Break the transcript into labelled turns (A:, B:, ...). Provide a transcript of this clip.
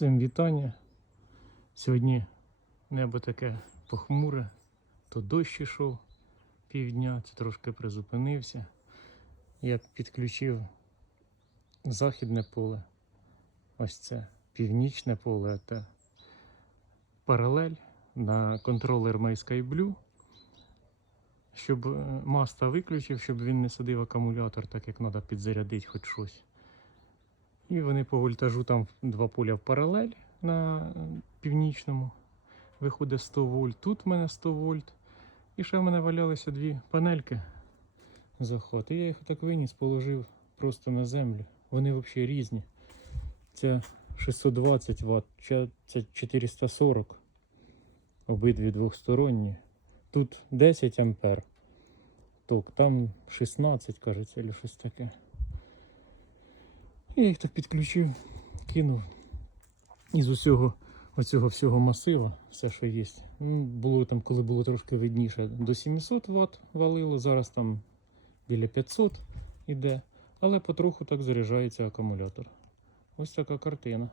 A: Всім вітання. Сьогодні небо таке похмуре, то дощ ішов півдня, це трошки призупинився. Я підключив західне поле, ось це північне поле, це паралель на контролер MySkyBlue, щоб е, маста виключив, щоб він не садив акумулятор, так як треба підзарядити хоч щось. І вони по вольтажу там два поля в паралель на е, північному. Виходить 100 вольт. Тут в мене 100 вольт. І ще в мене валялися дві панельки заход. І я їх так виніс, положив просто на землю. Вони взагалі різні. Це 620 Вт, це 440. Обидві двохсторонні. Тут 10 ампер. Ток, там 16, кажеться, або щось таке. Я їх так підключив, кинув. Із усього оцього всього масива, все, що є. Ну, було там, коли було трошки видніше, до 700 Вт валило, зараз там біля 500 іде, але потроху так заряджається акумулятор. Ось така картина.